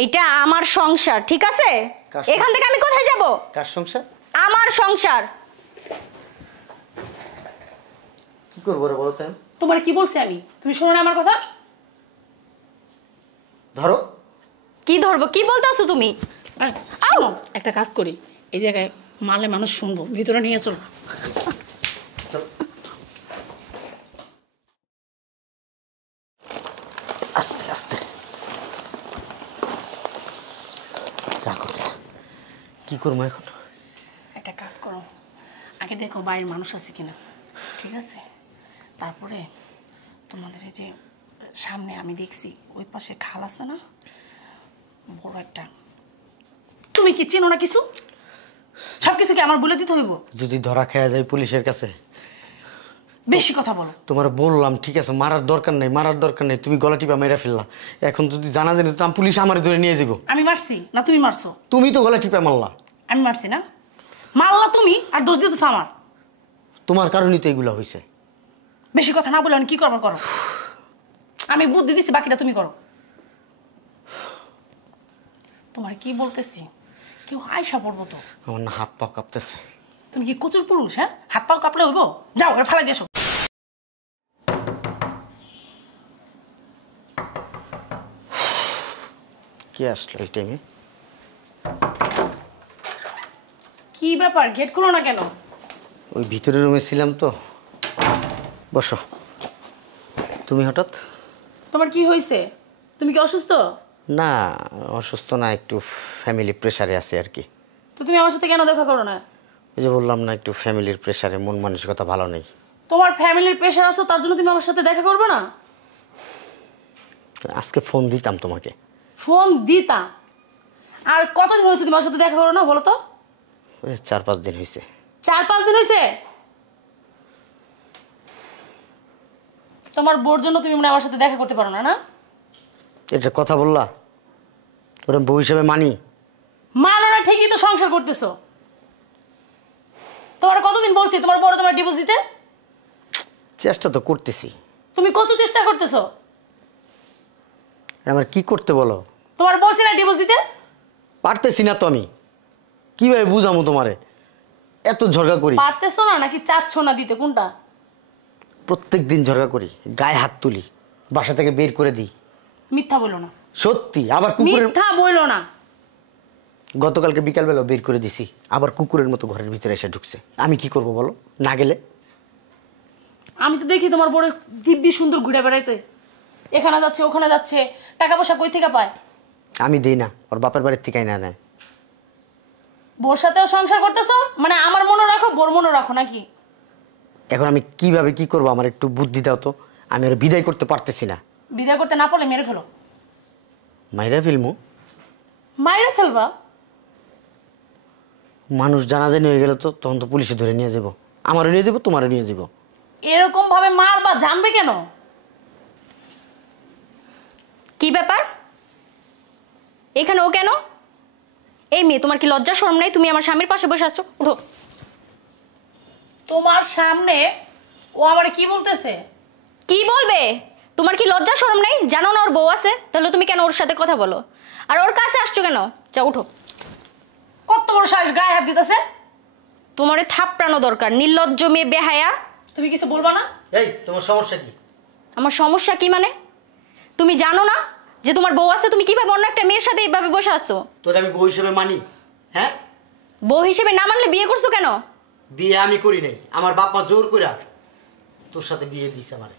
এইটা আমার সংসার, ঠিক আছে? এখান থেকে আমি কোথায় যাব? কার সংসার? আমার সংসার। কি করবো রে বলো তো? তোমার কি বলছি আমি? তুমি শোনো না আমার কথা? ধরো। কি ধরবো? কি বলতেছো তুমি? শোনো, একটা কাজ করি, এই জায়গায় মারলে মানুষ শুনবো, ভিতরে নিয়ে চলো। আস্তে আস্তে রাখো। কি করবো এখন? একটা কাজ করো, আগে দেখো বাইরের মানুষ আছে কিনা, ঠিক আছে? তারপরে তোমাদের এই যে সামনে আমি দেখছি ওই পাশে খাল আছে না, বড় একটা। তুমি কি চেনো না কিছু? সবকিছু কি আমার বলে দিতে হইব? যদি ধরা খেয়া যায় পুলিশের কাছে? বেশি কথা বলো। তোমার বললাম ঠিক আছে, মারার দরকার নেই, মারার দরকার নেই, তুমি গলা টিপা মেরে ফেললা। এখন যদি জানা জানি তো পুলিশ আমার ধরে নিয়ে যাবো। আমি মারছি না তুমি মারছো? তুমি তো গলা টিপা মারলা। আমি মারছি না? মারলা তুমি, আর দোষ দিতেছো আমার। তোমার কারণেই তো এগুলো হয়েছে। বেশি কথা না বলে কি করবো করো। আমি বুদ্ধি দিচ্ছি, বাকিটা তুমি করো। তোমার কি বলতেছি, কেউ আয়সা পড়বো তো। আমার না হাত পা কাঁপতেছে। তুমি কি কচুর পুরুষ? হ্যাঁ, হাত পাও কাঁপলে হইব? যাও ওরা ফেলাই দিয়েছো। কে আসলো এই টাইমে? কি ব্যাপার, গেট খুলো না কেন? ওই ভিতরের রুমে ছিলাম তো। বসো। তুমি হঠাৎ? তোমার কি হয়েছে? তুমি কি অসুস্থ? না, অসুস্থ না, একটু ফ্যামিলি প্রেশারে আছে আর কি। তো তুমি আমার সাথে কেন দেখা করো না? ওই যে বললাম না, একটু ফ্যামিলির প্রেশারে, মন মানসিকতা ভালো নেই। তোমার ফ্যামিলির প্রেশার আছে, তার জন্য তুমি আমার সাথে দেখা করবে না? আজকে ফোন দিতাম তোমাকে। ফোন দিতা? আর কতদিন হয়েছে তোমার সাথে দেখা করো না বলো তো? 4-5 দিন হয়েছে। 4-5 দিন হয়েছে? তোমার বোর জন্য তুমি মনে আমার সাথে দেখা করতে পারো না, না? এটা কথা বললা? ওরা বউ হিসেবে মানি? মানো না ঠিকই তো, সংসার করতেছো। তোমার কতদিন বলছি তোমার বড় তোমার ডিভোর্স দিতে? চেষ্টা তো করতেছি। তুমি কত চেষ্টা করতেছো? আমার কি করতে বলো? তোমার বলছি না ডিভোর্স দিতে? পারতেছি না তো আমি। কিভাবে বুঝামো তোমারে? এত ঝগড়া করি। পারতেছো না নাকি চাচ্ছ না দিতে, কোনটা? প্রত্যেক দিন ঝগড়া করি, গায়ে হাত তুলি, বাসা থেকে বের করে দিই। মিথ্যা বলো না। সত্যি। আবার কুকুরের মিথ্যা বলো না। গতকালকে বিকালবেলা বের করে দিছি, আবার কুকুরের মতো ঘরের ভিতরে এসে ঢুকছে। আমি কি করব বলো, না গেলে? আমি তো দেখি তোমার বড় দিব্যি সুন্দর ঘুরে বেড়াইতে, এখানে যাচ্ছে ওখানে যাচ্ছে, টাকা পয়সা কই থেকে পায়? আমি দেই না, ওর বাপের বাড়ির থেকে না নেয়। বোর সাথেও সংসার করতেছো, মানে আমার মনে রাখো বোর মনে রাখো নাকি? এখন আমি কিভাবে কি করব, আমার একটু বুদ্ধি দাও তো। আমি ওর বিদায় করতে পারতেছি না। বিদায় করতে না পারলে মেরে ফেলো। মাইরা ফেলমু? মাইরে ফেলবা? মানুষ জানাজানি হয়ে গেল তো তখন তো পুলিশে ধরে নিয়ে যাবো। আমারও নিয়ে যাবো, তোমারও নিয়ে যাবো। এরকম ভাবে মারবা, জানবে কেন? কি ব্যাপার? এখানে ও কেন? এই মেয়ে, তোমার কি লজ্জা শরম নাই? তুমি আমার স্বামীর পাশে বসে আছো, উঠো। তোমার সামনে ও আমারে কি বলতেছে? কি বলবে? তোমার কি লজ্জা শরম নাই? জানো না ওর বউ আছে? তাহলে তুমি কেন ওর সাথে কথা বলো? আর ওর কাছে আসছো কেন? যাও উঠো। কত বড় সাহস, গায়ে হাত দিতেছে! তোমারে থাপড়ানো দরকার, নির্লজ্জ মেয়ে, বেহায়া। তুমি কিছু বলবা না? এই তোমার সমস্যা কি? আমার সমস্যা কি মানে? তুমি জানো না যে তোমার বউ আছে? তুমি কিভাবে অন্য একটা মেয়ের সাথে এইভাবে বসে আছো? তোর আমি বউ হিসেবে মানি? হ্যাঁ, বউ হিসেবে না মানলে বিয়ে করছো কেন? বিয়ে আমি করি নাই, আমার বাপ মা জোর করে তোর সাথে বিয়ে দিছে আমারে।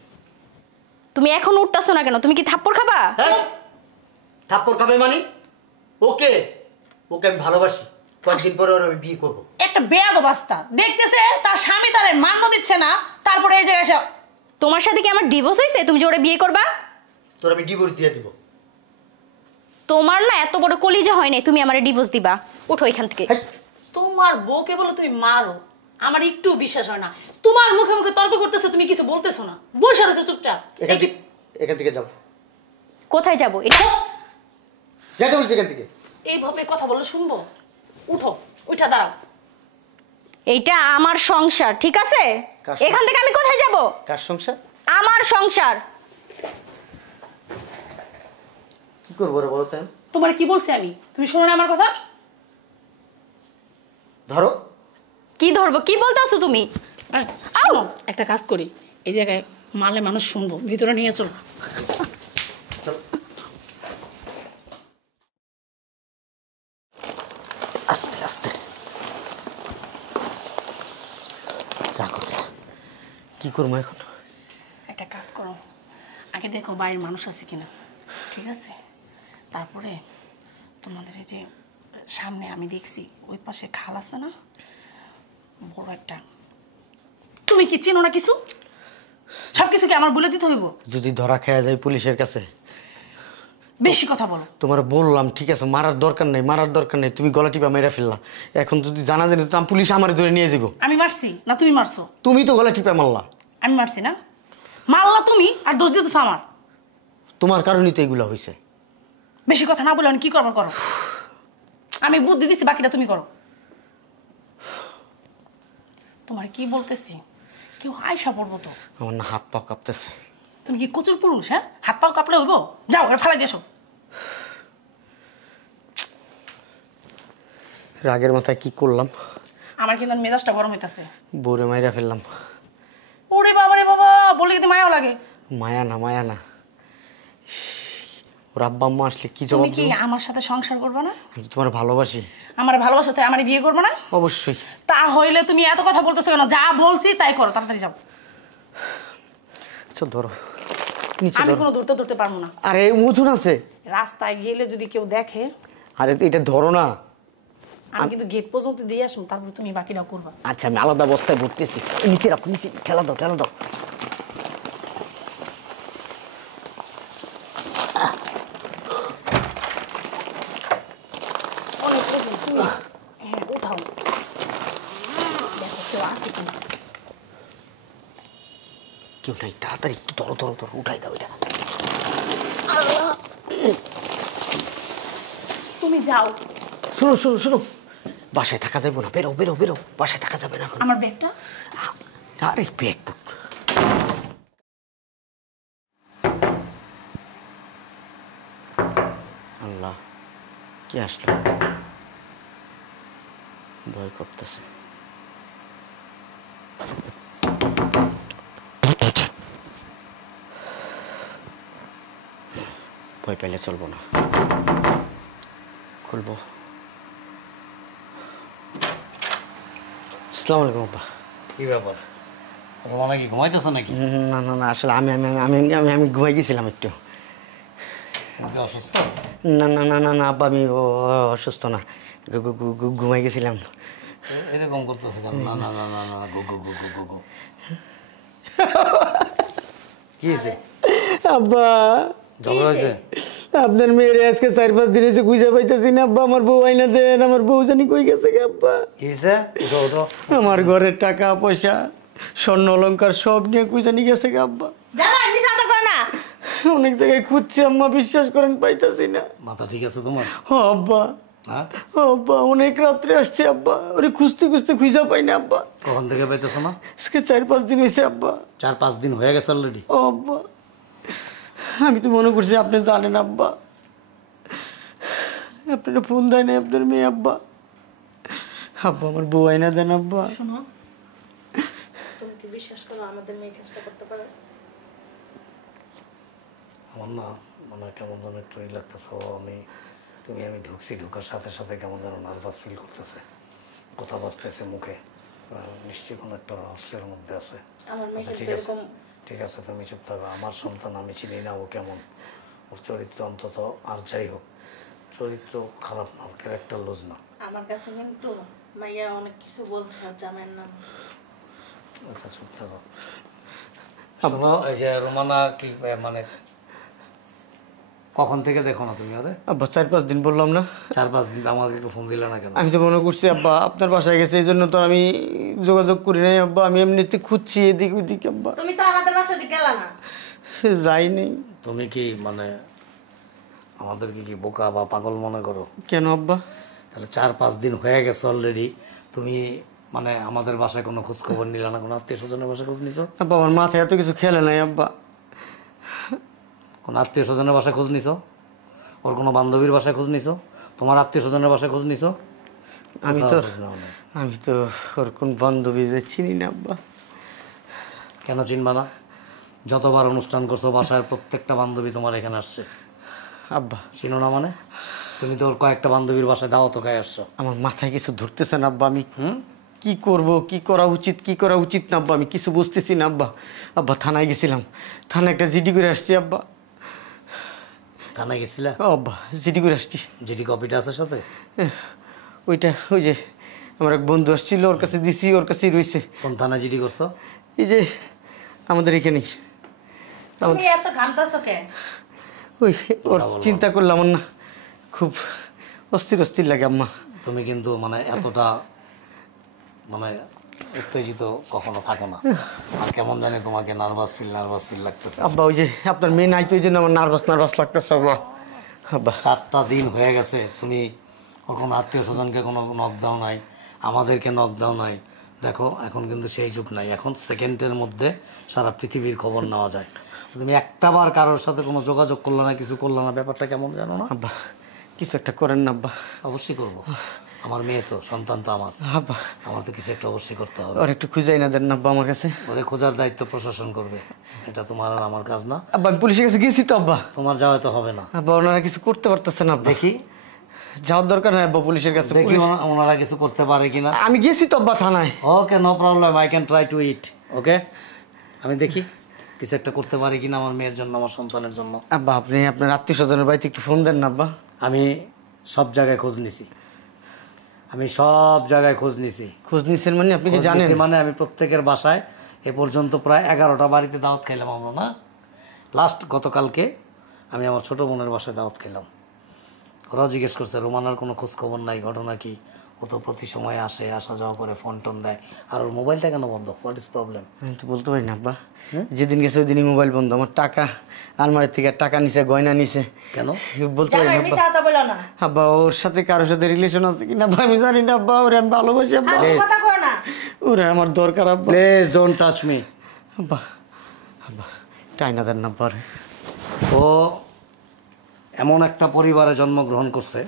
তুমি এখন উঠতাছো না কেন? তুমি কি থাপ্পড় খাবা? হ্যাঁ, থাপ্পড় খাবে মানে? ওকে ওকে আমি ভালোবাসি, কয়েকদিন পরে ওর আমি বিয়ে করবো। একটা বেয়াদব বাস্তা, দেখতেছে তার স্বামী তারে মান্য দিচ্ছে না, তারপরে এই জায়গায় এসে। তোমার সাথে কি আমার ডিভোর্স হয়েছে? তুমি যে ওরে বিয়ে করবা? তোর আমি ডিভোর্স দিয়ে দিব। তোমার না এত বড় কলিজা হয় নাই, তুমি আমারে ডিভোর্স দিবা? উঠো এখান থেকে। তোমার বউকে বলে তুমি মারো, আমার একটু বিশ্বাস হয় না। তোমার মুখে মুখে তর্ক করতেছে, তুমি কিছু বলতেছো না, বসে রয়েছো চুপচাপ। এখান থেকে যাও। কোথায় যাবো? এটা যেতে বলছি এখান থেকে। এইভাবে কথা বললে শুনবো? উঠো, উঠা দাঁড়াও। এইটা আমার সংসার, ঠিক আছে? এখান থেকে আমি কোথায় যাব? কার সংসার? আমার সংসার। কি করবো রে বলো তো? তোমার কি বলছি আমি? তুমি শোনো না আমার কথা? ধরো। কি ধরবো? কি বলতেছো তুমি? শোনো, একটা কাজ করি, এই জায়গায় মারলে মানুষ শুনবো, ভিতরে নিয়ে চলো। চল। আস্তে আস্তে রাখো। কি করবো এখন? একটা কাজ করো, আগে দেখো বাড়ির মানুষ আছে কিনা, ঠিক আছে? তারপরে তোমাদের এই যে সামনে আমি দেখছি ওই পাশে খাল আছে না, বড় একটা। তুমি কি চেনো না কিছু? সব কিছু কি আমার বলে দিতে হইব? যদি ধরা খেয়া যায় পুলিশের কাছে? বেশি কথা বলো। তোমার বললাম ঠিক আছে, মারার দরকার নেই, মারার দরকার নেই, তুমি গলা টিপা মেরে ফেললা। এখন যদি জানা জানি তো পুলিশ আমার ধরে নিয়ে যাবো। আমি মারছি না তুমি মারছো? তুমি তো গলা টিপা মারলা। আমি মারছি না? মারলা তুমি, আর দোষ দিতেছ আমার। তোমার কারণেই তো এগুলো হয়েছে। বেশি কথা না বলে কি করবার করো। আমি বুদ্ধি দিছি, বাকিটা তুমি করো। তোমার কি বলতেছি, কেউ আয়সা পড়বো তো। আমার না হাত পা কাঁপতেছে। তুমি কি কচুর পুরুষ? হ্যাঁ, হাত পাও কাপড়ে হইব? যাও এর ফেলাই দিয়েছো। রাগের মাথায় কি করলাম? আমার কিন্তু মেজাজটা গরম হইতাছে। বউরে মাইরা ফেললাম। ওরে বাবা রে বাবা, বলে কিন্তু মায়াও লাগে। মায়া না, মায়া না। ওর আব্বা আম্মা আসলে কি জবাব তুমি কি দেবো? আমার সাথে সংসার করবে না? আমি তোমার ভালোবাসি। আমার ভালোবাসা তাই আমার বিয়ে করবে না? অবশ্যই। তা হইলে তুমি এত কথা বলতেছো কেন? যা বলছি তাই করো, তাড়াতাড়ি যাও। আচ্ছা ধরো, নিচে আমি ধরো। কোনো ধরতে পারবো না। আরে ওজন আছে। রাস্তায় গেলে যদি কেউ দেখে, আরে এটা ধরো না। আমি কিন্তু গেট পর্যন্ত দিয়ে আসুন, তারপর তুমি বাকিটা করবা। আচ্ছা আমি আলাদা বস্তায় ভরতেছি। নিচে রাখো, নিচে ঠেলা দাও, ঠেলা দাও। অনেক ওজন, তুমি হ্যাঁ উঠাও। দেখো কেউ আছে কিনা। কেউ নাই, তাড়াতাড়ি একটু ধরো ধরো ধরো, উঠাই দাও এটা। তুমি যাও। শুনো শুনো শুনো, বাসায় থাকা যাবে না, বেরো বেরো বেরো, বাসায় থাকা যাবে না এখন। আমার ব্যাগটা। আরে ব্যাগ বুক। আল্লাহ, কি আসলো? ভয় করতেছে। ভয় পেলে চলবো না, খুলবো। আসসালামু আলাইকুম আব্বা। কি ব্যাপার, রোমানা কি ঘুমাইতেছ নাকি? না না না, আসলে আমি আমি আমি আমি আমি ঘুমাই গেছিলাম একটু। তুমি কি অসুস্থ? না না না না না আব্বা, আমি অসুস্থ না, ঘুমাই গেছিলাম। এরকম করতেছে কেন? না না না না না, গো গো গো গো গো গো। কি হয়েছে? আব্বা, ঝগড়া হয়েছে? আপনার মেয়ের আজকে 4-5 দিন হয়েছে খুঁজে পাইতেছি না আব্বা। আমার বউ আইনা দেন, আমার বউ জানি কই গেছে গে আব্বা। কি হয়েছে? উঠো উঠো। আমার ঘরের টাকা পয়সা স্বর্ণ অলংকার সব নিয়ে কই জানি গেছে গে আব্বা। অনেক জায়গায় খুঁজছি আম্মা, বিশ্বাস করেন পাইতাছি না। মাথা ঠিক আছে তোমার? ও আব্বা, হ্যাঁ, ও আব্বা, অনেক রাত্রে আসছে আব্বা, ওরে খুঁজতে খুঁজতে খুঁজা পাই না আব্বা। কখন থেকে পাইতেছো না? আজকে 4-5 দিন হয়েছে আব্বা। 4-5 দিন হয়ে গেছে অলরেডি। ও আব্বা, আমি তো মনে করছি আপনি জানেন আব্বা। আপনারা ফোন দেয় না আপনার মেয়ে আব্বা। আব্বা আমার বউ আইনা দেন আব্বা। শোনো, তুমি কি বিশ্বাস করো আমাদের মেয়ে কাজটা করতে পারে? আমার না মানে কেমন যেন একটু ই লাগতেছে। আমি ঢুকছি, ঢুকার সাথে সাথে কেমন যেন নার্ভাস ফিল করতেছে। কথা বাজতেছে মুখে, নিশ্চয়ই কোনো একটা রহস্যের মধ্যে আছে। আমার মেয়ে আচ্ছা ঠিক আছে, ঠিক আছে, তুমি চুপ থাকো। আমার সন্তান, আমি চিনি না ও কেমন, ওর চরিত্র অন্তত, আর যাই হোক চরিত্র খারাপ না, ক্যারেক্টার লুজ না। আমার কাছে কিন্তু মাইয়া অনেক কিছু বলছে জামাইয়ের নাম। আচ্ছা চুপ থাকো। শোনো, এই যে রোমানা কি মানে কখন থেকে দেখো না তুমি? আরে আব্বা 4-5 দিন বললাম না। 4-5 দিন আমাকে একটু ফোন দিলে না কেন? আমি তো মনে করছি আব্বা আপনার বাসায় গেছে, এই জন্য তো আমি যোগাযোগ করি নাই আব্বা। আমি এমনিতে খুঁজছি এদিক ওইদিক আব্বা, তুমি তো আমাদের বাসায় গেলা না। যাই নেই। তুমি কি মানে আমাদেরকে কি বোকা বা পাগল মনে করো? কেন আব্বা? তাহলে 4-5 দিন হয়ে গেছে অলরেডি, তুমি মানে আমাদের বাসায় কোনো খোঁজ খবর নিলে না? কোনো আত্মীয় স্বজনের বাসায় খোঁজ নিছো? আব্বা আমার মাথায় এত কিছু খেলে নাই আব্বা। কোনো আত্মীয় স্বজনের বাসায় খোঁজ নিছো? ওর কোনো বান্ধবীর বাসায় খোঁজ নিছো? তোমার আত্মীয় স্বজনের বাসায় খোঁজ নিছো? আমি কোথাও তো খোঁজ নেওয়া নেই। আমি তো ওর কোন বান্ধবীদের চিনি না আব্বা। কেন চিনবা না? যতবার অনুষ্ঠান করছো বাসায় প্রত্যেকটা বান্ধবী তোমার এখানে আসছে, আব্বা চিনো না মানে? তুমি তো ওর কয়েকটা বান্ধবীর বাসায় দাওয়াত খাই আসছো। আমার মাথায় কিছু ধরতেছে না আব্বা। আমি কি করব, কি করা উচিত, কি করা উচিত না আব্বা, আমি কিছু বুঝতেছি না আব্বা। আব্বা থানায় গেছিলাম, থানায় একটা জিডি করে আসছি আব্বা। থানায় গেছিলা? ও আব্বা জিডি করে আসছি। জিডি কপিটা আছে সাথে? ওইটা ওই যে আমার এক বন্ধু আসছিল, ওর কাছে দিছি, ওর কাছেই রয়েছে। কোন থানায় জিডি করছো? এই যে আমাদের এখানেই। তুমি এত ঘামতাছো কে? ওই ওর চিন্তা করলাম না, খুব অস্থির অস্থির লাগে আম্মা। তুমি কিন্তু মানে এতটা মানে উত্তেজিত কখনো থাকো না। আর কেমন জানি তোমাকে নার্ভাস ফিল লাগতেছে। আব্বা ওই যে আপনার মেয়ে নাই তো, ওই জন্য আমার নার্ভাস লাগতেছে আব্বা। আব্বা 4টা দিন হয়ে গেছে, তুমি ওর কোনো আত্মীয় স্বজনকে কোনো নক দাও নাই, আমাদেরকে নক দাও নাই। দেখো এখন কিন্তু সেই যুগ নাই, এখন সেকেন্ডের মধ্যে সারা পৃথিবীর খবর নেওয়া যায়। তুমি একটাবার কারোর সাথে কোনো যোগাযোগ করলে না, কিছু করলে না, ব্যাপারটা কেমন জানো না? আব্বা কিছু একটা করেন না আব্বা। অবশ্যই করবো, আমার মেয়ে তো, সন্তান তো আমার, আব্বা আমার তো কিছু একটা অবশ্যই করতে হবে। ওর একটু খুঁজাই না দেন না আব্বা আমার কাছে। ওরে খোঁজার দায়িত্ব প্রশাসন করবে, এটা তোমার আর আমার কাজ না। আব্বা আমি পুলিশের কাছে গেছি তো আব্বা। তোমার যাওয়া তো হবে না। আব্বা ওনারা কিছু করতে পারতেছে না আব্বা। দেখি যাওয়ার দরকার নাই আব্বা পুলিশের কাছে। দেখি পুলিশ- ওনারা কিছু করতে পারে কিনা। আমি গেছি তো আব্বা থানায়। Okay, no problem, I can try to it. Okay, আমি দেখি কিছু একটা করতে পারি কিনা আমার মেয়ের জন্য, আমার সন্তানের জন্য। আব্বা আপনি আপনার আত্মীয় স্বজনের বাড়িতে একটু ফোন দেন না আব্বা। আমি সব জায়গায় খোঁজ নিছি, আমি সব জায়গায় খোঁজ নিছি। খোঁজ নিচ্ছেন মানে আপনি কি খোঁজ জানেন? নিছি মানে আমি প্রত্যেকের বাসায় এ পর্যন্ত প্রায় 11টা বাড়িতে দাওয়াত খাইলাম আমরা, না? লাস্ট গতকালকে আমি আমার ছোট বোনের বাসায় দাওয়াত খেলাম। ওরাও জিজ্ঞেস করছে রোমানার কোনো খোঁজ খবর নাই, ঘটনা কি? ও তো প্রতি সময় আসে, আসা যাওয়া করে, ফোন টোন দেয়, আর ওর মোবাইলটা কেন বন্ধ? What is problem? আমি তো বলতে পারি না আব্বা। যেদিন গেছে ওই দিনই মোবাইল বন্ধ। আমার টাকা আলমারির থেকে টাকা নিছে, গয়না নিছে। কেন? বলতে পারি না জামাই আব্বা। মিছা কথা বলো না। আব্বা ওর সাথে কারোর সাথে রিলেশন আছে কিনা আব্বা আমি জানি না আব্বা। ওরে আমি ভালোবাসি আব্বা। ফালতু কথা কও না। ওরে আমার দরকার আব্বা। Please don't touch me. আব্বা আব্বা টাইনা দেন না আব্বা রে। ও এমন একটা পরিবারে জন্মগ্রহণ করছে,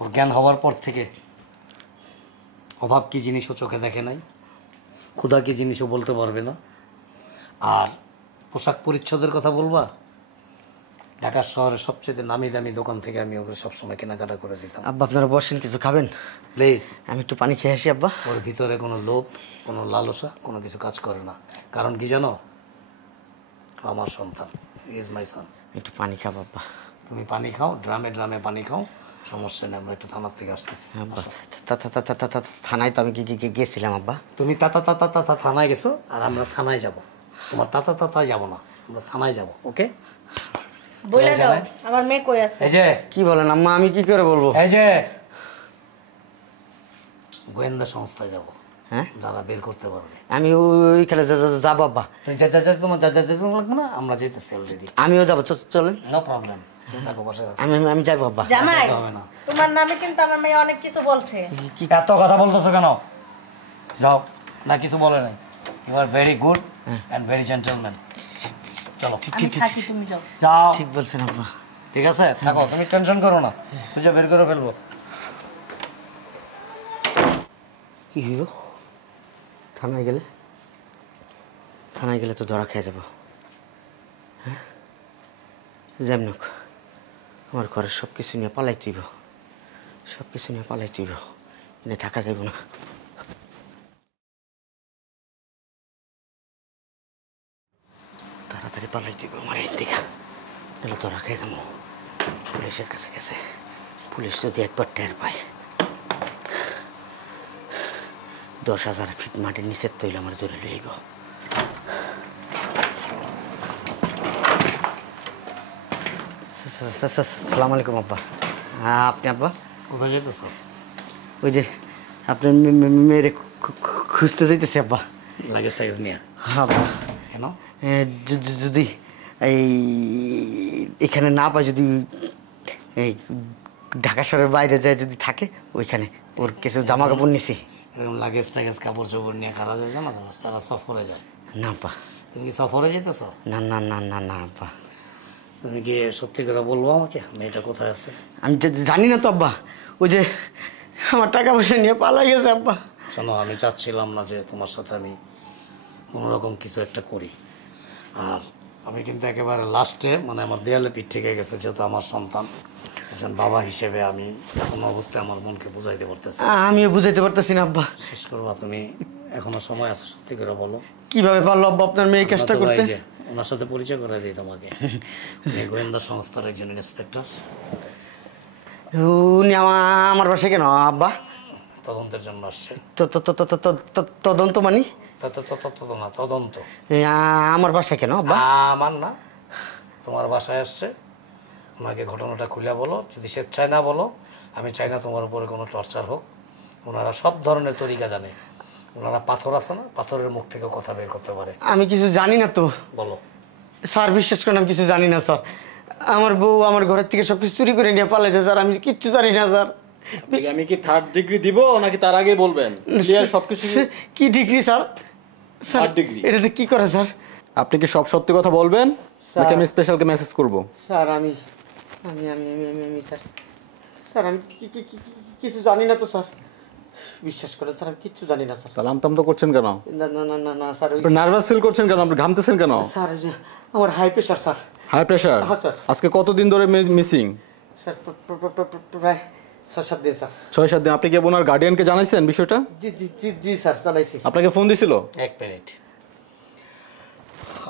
ওর জ্ঞান হওয়ার পর থেকে অভাব কি জিনিসও চোখে দেখে নাই, ক্ষুধা কি জিনিসও বলতে পারবে না। আর পোশাক পরিচ্ছদের কথা বলবা, ঢাকার শহরে সবচেয়ে নামি দামি দোকান থেকে আমি ওকে সবসময় কেনাকাটা করে দিতাম। আব্বা আপনারা বসেন, কিছু খাবেন? প্লিজ, আমি একটু পানি খেয়ে আসি আব্বা। ওর ভিতরে কোনো লোভ, কোনো লালসা, কোনো কিছু কাজ করে না। কারণ কি জানো? আমার সন্তান, ইজ মাই সন। একটু পানি খাবো আব্বা। তুমি পানি খাও, ড্রামে ড্রামে পানি খাও, সমস্যা নেই। আমরা একটু থানার থেকে আসতেছি। আব্বা থানায় তো আমি গেছিলাম আব্বা। তুমি থানায় গেছো, আর আমরা থানায় যাব। তোমার তাতায় যাব না, আমরা থানায় যাব। ওকে, বলে দাও আমার মেয়ে কই আছে। এই যে কি বলেন আম্মা, আমি কি করে বলবো? এই যে গোয়েন্দা সংস্থায় যাব, হ্যাঁ যারা বের করতে পারবে। আমি ওইখানে যাবো আব্বা। তুমি তোমার লাগবে না, আমরা যেতেছি অলরেডি। আমিও যাবো, চলেন। নো প্রবলেম, থাকো বাসায় থাকো। আমি আমি যাবো আব্বা। জামাই যেতে হবে না। তোমার নামে কিন্তু আমার মেয়ে অনেক কিছু বলছে। এত কথা বলতেছো কেন? যাও। না কিছু বলে নাই। You are very good and very gentleman. চলো আমি থাকি, তুমি যাও। যাও। ঠিক বলছেন আব্বা। ঠিক আছে, থাকো, তুমি টেনশন করো না, খুঁজে বের করে ফেলবো। কি হইল? থানায় গেলে তো ধরা খেয়ে যাবো। হ্যাঁ যেমন হোক আমার ঘরের সব কিছু নিয়ে পালাই তুইব, সব কিছু নিয়ে পালাই তুইব, এনে থাকা যাইব না। তাড়াতাড়ি পালাই তুইব আমার এর দিকে, নাহলে ধরা খেয়ে যাবো। পুলিশের কাছে গেছে, পুলিশ যদি একবার টের পায় 10,000 ফিট মাটির নিচের তৈল আমার ধরে লইব। সালাম আলাইকুম আব্বা। হ্যাঁ আপনি আব্বা? কোথায় যেতেছো? ওই যে আপনার মেয়েরে খুঁজতে যাইতেছি আব্বা। লাগেজ টাগেজ নিয়ে? হ্যাঁ আব্বা। কেন? যদি এই এখানে না পাই, যদি এই ঢাকা শহরের বাইরে যায় যদি থাকে, ওইখানে ওর কিছু জামা কাপড় নিছি। এরকম লাগেজ টাগেজ কাপড় চোপড় নিয়ে কারা যায় জানো? তারা সফরে যায়। না আব্বা। তুমি কি সফরে যেতেছো? না না না না না আব্বা। তুমি কি সত্যি করে বলবো আমাকে মেয়েটা কোথায় আছে? আমি জানি না তো আব্বা, ওই যে আমার টাকা পয়সা নিয়ে পালাই গেছে আব্বা। শোনো, আমি চাচ্ছিলাম না যে তোমার সাথে আমি কোনোরকম কিছু একটা করি। আর আমি কিন্তু একেবারে লাস্টে মানে আমার দেয়ালে পিঠ থেকে গেছে, যেহেতু আমার সন্তান, একজন বাবা হিসেবে আমি কোনো অবস্থায় আমার মনকে বুঝাইতে পারতেছি। আমিও বুঝাইতে পারতেছি না আব্বা। শেষ করবা তুমি, এখনো সময় আছে, সত্যি করে বলো। কিভাবে পারলো আব্বা আপনার মেয়ে এই কাজটা করতে? এই যে ওনার সাথে পরিচয় করে দিই তোমাকে, উনি গোয়েন্দা সংস্থার একজন ইন্সপেক্টর। উনি আমার বাসায় কেন আব্বা? তদন্তের জন্য আসছে। তদন্ত মানি? না, তদন্ত। আমার বাসায় কেন আব্বা? আমার না, তোমার বাসায় আসছে। ওনাকে ঘটনাটা খুলে বলো, যদি স্বেচ্ছায় না বলো, আমি চাই না তোমার উপরে কোনো টর্চার হোক। ওনারা সব ধরনের তরিকা জানে। ওনারা পাথর আছে না, পাথরের মুখ থেকে কথা বের করতে পারে। আমি কিছু জানি না তো। বলো। স্যার বিশ্বাস করেন আমি কিছু জানি না স্যার। আমার বউ আমার ঘরের থেকে সব কিছু চুরি করে নিয়ে পালাইছে স্যার, আমি কিচ্ছু জানি না স্যার। আমি কি 3rd ডিগ্রি দিব নাকি তার আগে বলবেন? ক্লিয়ার সবকিছু। কি degree sir? Sir 3rd degree. এটাতে কি করে স্যার? আপনি কি সব সত্যি কথা বলবেন নাকি আমি স্পেশালকে মেসেজ করব? স্যার আমি আমি আমি আমি আমি আমি স্যার স্যার আমি কিছু জানি না তো স্যার, বিশ্বাস করেন স্যার আমি কিচ্ছু জানি না স্যার। তাহলে আমতাম তো করছেন কেন? না না না না না স্যার, আপনি নার্ভাস ফিল করছেন কেন? আপনি ঘামতেছেন কেন? স্যার ওই যে আমার high pressure sir. High pressure? হ্যাঁ স্যার। আজকে কতদিন ধরে মিসিং? স্যার প্রায় 6-7 দিন স্যার। 6-7 দিন। আপনি কি ওনার গার্ডিয়ানকে জানাইছেন বিষয়টা? জি জি জি জি স্যার জানাইছি। আপনাকে ফোন দিছিল? এক মিনিট।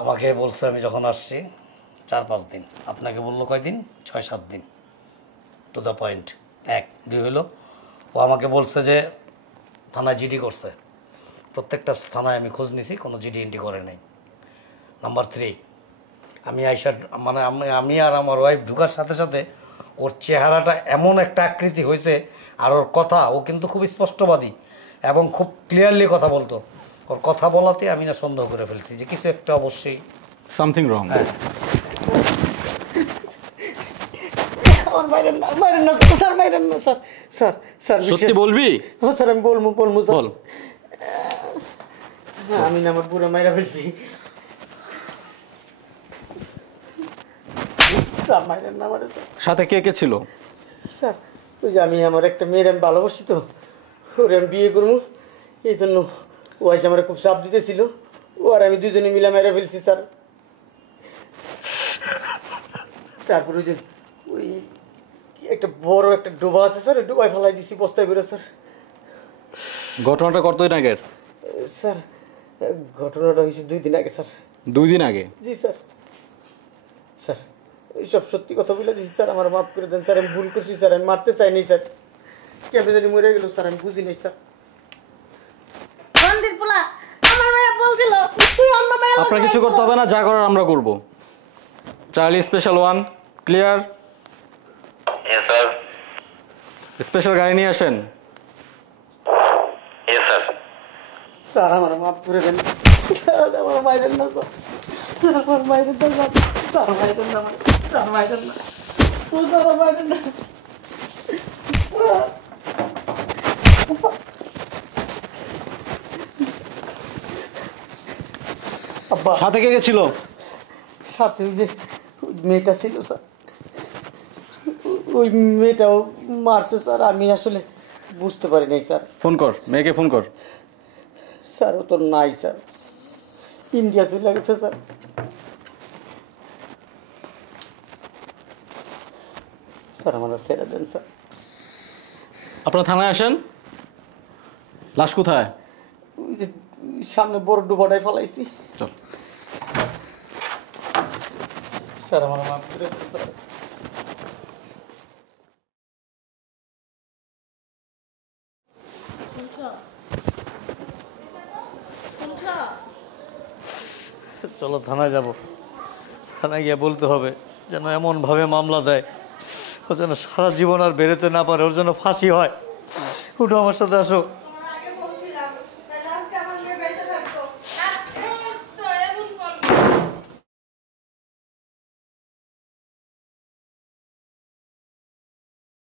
আমাকে বলছে আমি যখন আসছি 4-5 দিন, আপনাকে বললো কয়দিন? 6-7 দিন। To the point. 1-2 হলো ও আমাকে বলছে যে থানায় জিডি করছে। প্রত্যেকটা থানায় আমি খোঁজ নিছি, কোনো জিডি এন্ট্রি করে নাই। নাম্বার 3, আমি আইসা মানে আমি আর আমার ওয়াইফ ঢুকার সাথে সাথে ওর চেহারাটা এমন একটা আকৃতি হয়েছে, আর ওর কথা, ও কিন্তু খুব স্পষ্টবাদী এবং খুব ক্লিয়ারলি কথা বলতো। ওর কথা বলাতে আমি না সন্দেহ করে ফেলছি যে কিছু একটা অবশ্যই সামথিং রং। আমার মাইরেন না স্যার, মাইরেন না স্যার। স্যার স্যার সত্যি বলবি? হ্যাঁ স্যার আমি বলবো স্যার। বল। হ্যাঁ আমি না আমার পুরো মাইরা ফেলছি স্যার, মাইরেন না আমার স্যার। সাথে কে কে ছিল? স্যার ওই যে আমি আমার একটা মেয়ের আমি ভালোবাসি তো, ওরে আমি বিয়ে করবো, এই জন্য ও এসে আমার খুব চাপ দিতেছিল, ও আর আমি দুজনে মিলে মেরে ফেলছি স্যার। তারপর ওই যে ওই একটা বড় একটা ডোবা আছে স্যার, ওই ডোবায় ফেলাই দিছি বস্তায় করে স্যার। ঘটনাটা কতদিন আগের? স্যার ঘটনাটা হয়েছে 2 দিন আগে স্যার। 2 দিন আগে? জি স্যার। স্যার এইসব সত্যি কথা বলে দিচ্ছি স্যার, আমার মাফ করে দেন স্যার, আমি ভুল করছি স্যার, আমি মারতে চাইনি স্যার, কেমন জানি মরে গেল স্যার, আমি বুঝি নাই স্যার। রন্দির পোলা আমার মেয়ে বলছিল তুই অন্য মেয়ে আপনার কিছু করতে হবে না, যা করার আমরা করব। Charlie special 1 clear? Yes, sir. Special গাড়ি নিয়ে আসেন। Yes, sir. স্যার আমার মাফ করে দেন স্যার, আমার মাইরেন না স্যার, স্যার আমার মাইরেন না স্যার, স্যার মাইরেন না, স্যার মাইরেন না, ও স্যার মাইরেন না। আব্বা সাথে কে কে ছিল? সাথে ওই যে ওই মেয়েটা ছিল স্যার, ওই মেয়েটাও মারছে স্যার, আমি আসলে বুঝতে পারি নাই স্যার। ফোন কর, মেয়েকে ফোন কর। স্যার ও তো নাই স্যার, ইন্ডিয়া চলে গেছে স্যার। স্যার আমার ছেড়ে দেন স্যার। আপনারা থানায় আসেন। লাশ কোথায়? ওই যে সামনে বড় ডুবাটাই ফেলাইছি চল। স্যার আমার মাফ করে দেন স্যার। চলো থানায় যাব। থানায় গিয়ে বলতে হবে যেন এমনভাবে মামলা দেয় ও যেন সারা জীবন আর বেরোতে না পারে, ওর জন্য ফাঁসি হয়। উঠো আমার সাথে, আসো।